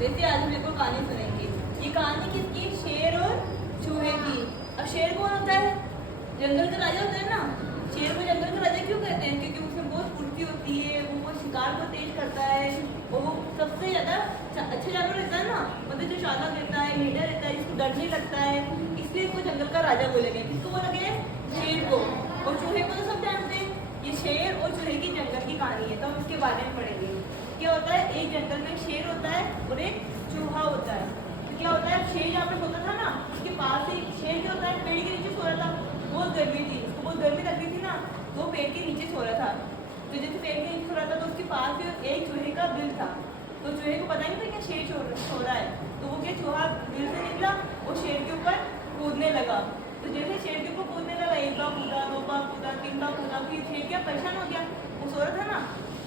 वैसे आज हम को कहानी सुनेंगे। ये कहानी किसकी? शेर और चूहे की। अब शेर कौन होता है? जंगल का राजा होता है ना। शेर को जंगल का राजा क्यों कहते हैं? क्योंकि उसमें बहुत फुर्ती होती है, वो शिकार को तेज करता है, और वो सबसे ज्यादा अच्छा जानवर रहता है ना, मतलब जो चालाक रहता है, मीठा रहता है, जिसको डर नहीं लगता है, इसलिए इसको जंगल का राजा बोले गए। किसको बोला गया? शेर को। और चूहे को तो सब जानते हैं। ये शेर और चूहे की जंगल की कहानी है, तो हम इसके बारे में पढ़ेंगे। क्या होता है? एक जंगल में एक शेर होता है और एक चूहा होता है। तो क्या होता है? शेर जहाँ पे सोता था ना, उसके पास ही शेर क्या होता है, पेड़ के नीचे सो रहा था। बहुत गर्मी थी, उसको बहुत गर्मी लग रही थी ना, तो पेड़ के नीचे सो रहा था। तो जैसे पेड़ के नीचे सो रहा था, तो उसके पास ही एक चूहे का बिल था। तो चूहे को पता नहीं था क्या शेर सो रहा है, तो वो क्या चूहा बिल से निकला और शेर के ऊपर कूदने लगा। तो जैसे शेर के ऊपर कूदने लगा, एक बार कूदा, दो बार कूदा, तीन बार कूदा, फिर शेर क्या परेशान हो गया, वो सो रहा था ना,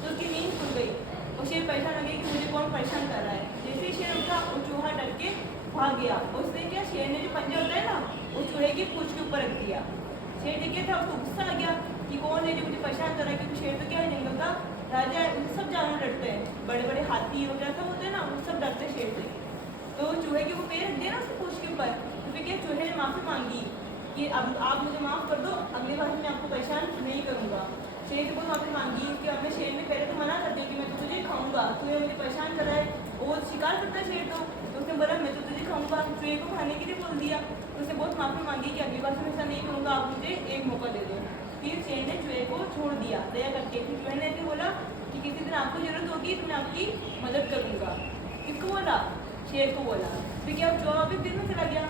तो उसकी नींद खुल गई और शेर परेशान लगे कि मुझे कौन परेशान कर रहा है। जैसे ही शेर उठा, वो चूहा डर के भाग गया। उसने क्या, शेर ने जो पंजा होता है ना, वो चूहे की पूंछ के ऊपर रख दिया। शेर देखे था, उसको गुस्सा आ गया कि कौन है जो मुझे परेशान कर रहा है, क्योंकि शेर तो क्या है, जंगल का राजा है, उनसे सब जानवर डरते हैं, बड़े बड़े हाथी वगैरह सब होते हैं ना, वो सब डरते हैं शेर से। तो चूहे के वो पैर रख दिया ना उसकी पूंछ के ऊपर, तो फिर क्या, चूहे ने माफी मांगी कि अब आप मुझे माफ कर दो, अगली बार मैं आपको परेशान नहीं करूंगा। शेर के बहुत माफी मांगी कि अब मैं, शेर ने पहले तो मना कर दिया कि मैं तो तुझे खाऊंगा, तू मुझे परेशान कर रहा है, वो शिकार करता है शेर, तो उसने बोला मैं तो तुझे खाऊंगा, चूहे को खाने के लिए बोल दिया। तो उसने बहुत माफी मांगी कि अगली बार से मैं ऐसा नहीं करूंगा, आप मुझे एक मौका दे दो। फिर शेर ने चूहे को छोड़ दिया दया करके। फिर चूहे ने ऐसे बोला कि किसी दिन आपको जरूरत होगी तो मैं आपकी मदद करूंगा। किसको बोला? शेर को बोला। फिर क्या, चूहा भी फिर में चला गया।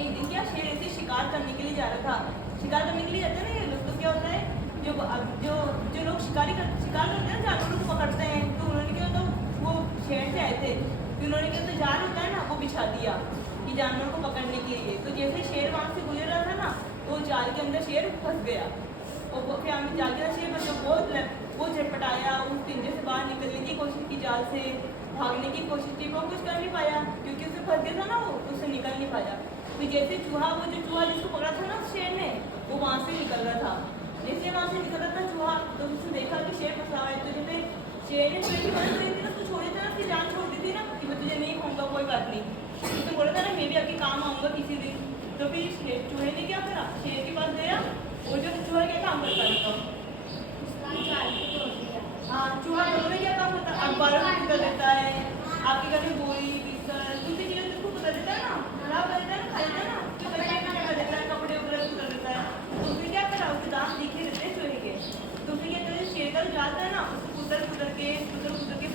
एक दिन क्या, शेर ऐसे शिकार करने के लिए जा रहा था। शिकार करने के लिए जाते हैं ना ये लोग, तो क्या होता है, जो जो जो लोग शिकार करते हैं ना, जानवरों को पकड़ते हैं, तो उन्होंने क्या होता, वो शहर से आए थे, फिर उन्होंने क्या होता, जाल होता है ना, वो बिछा दिया कि जानवरों को पकड़ने के लिए। तो जैसे शेर वहां से गुजर रहा था ना, तो जाल के अंदर शेर फंस गया, और वो फिर हमें जाल के अंदर शेर बचा, वो झटपटाया, उस पिंजरे से बाहर निकलने की कोशिश की, जाल से भागने की कोशिश की, वो कुछ कर नहीं पाया, क्योंकि उसे फंस गया था ना, वो उससे निकल नहीं पाया। फिर जैसे चूहा, वो जो चूहा जिसको पकड़ा था ना शेर ने, वो वहां से निकल रहा था। जैसे वहां से निकल रहा था चूहा, तो उसने देखा कि शेर फंसा है, तो जैसे शेर ने चूहे की मदद करी थी ना, तो छोड़े थे ना, उसकी जान छोड़ दी थी ना कि मैं तुझे नहीं खाऊंगा, कोई बात नहीं, तो बोला था ना मैं भी आपके काम आऊंगा किसी दिन। तो फिर चूहे ने क्या करा, शेर के पास गया, और जो चूहा क्या काम करता है, हाँ, चूहा दोनों में क्या काम करता है, अखबारों में निकल देता है, आपके घर में बोरी बिस्तर दूसरी चीजें तुमको बता देता है ना, खराब कर देता है ना, खा देता है ना, तो कर देता है, कपड़े वगैरह भी कर देता है। तो फिर क्या करा, उसके दांत दिखे रहते हैं चूहे के। तो फिर क्या करे, शेर का जो जाता है ना, उसको कुतर कुतर के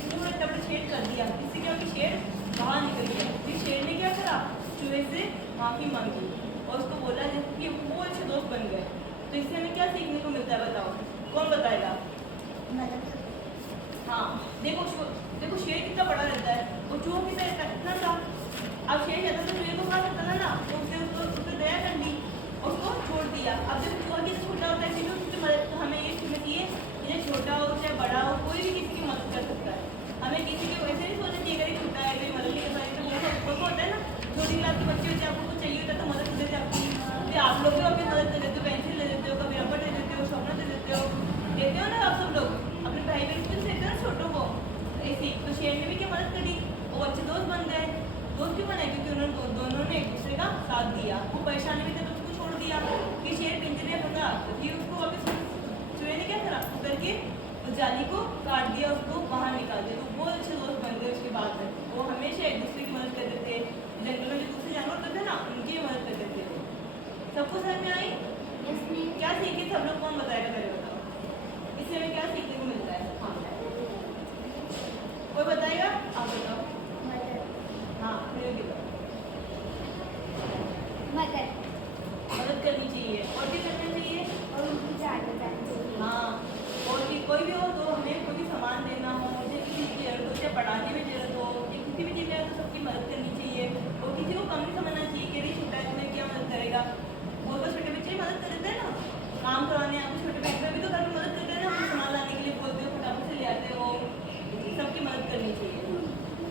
पूरा टपड़े छेद कर दिया। इससे क्या कि शेर बाहर निकल गया। फिर शेर ने क्या करा, चूहे से माफी मांगी और उसको बोला जैसे कि वो अच्छे दोस्त बन गए। तो इससे हमें क्या सीखने को मिलता है, बताओ, कौन बताएगा? हाँ, देखो शेर कितना बड़ा रहता है, वो चूहा कितना रहता है, इतना सा। अब शेर कहता तो चूहे को खा सकता था ना, तो उसने उसको दया कर दी और उसको छोड़ दिया। अब जब चूहा कितना छोटा होता है, इसलिए उसकी मदद, तो हमें ये सीखना चाहिए कि चाहे छोटा हो चाहे बड़ा हो, कोई भी किसी की मदद कर सकता है। हमें किसी की वैसे नहीं सोचना चाहिए, अगर ये छोटा है तो ये मदद नहीं कर सकता। तो होता है ना, छोटी क्लास के बच्चे होते हैं, आपको कुछ चाहिए होता है तो मदद कर देते हैं आपकी, फिर आप लोग भी अपनी मदद कर देते हो, पेंसिल दे देते हो, कभी रबड़ दे देते हो, शार्पनर दे देते हो ना आप सब लोग अपने भाई बहन को देते हो ना छोटों को ऐसी। तो शेर ने भी क्या मदद करी, वो अच्छे दोस्त बन गए। दोस्त क्यों बने? क्योंकि उन्होंने दोनों ने एक दूसरे का साथ दिया। वो परेशानी में थे तो उसको छोड़ दिया, कि शेर पिंजरे में फंसा, तो फिर उसको वापस चूहे ने क्या करा, उतर के उस जाली को काट दिया।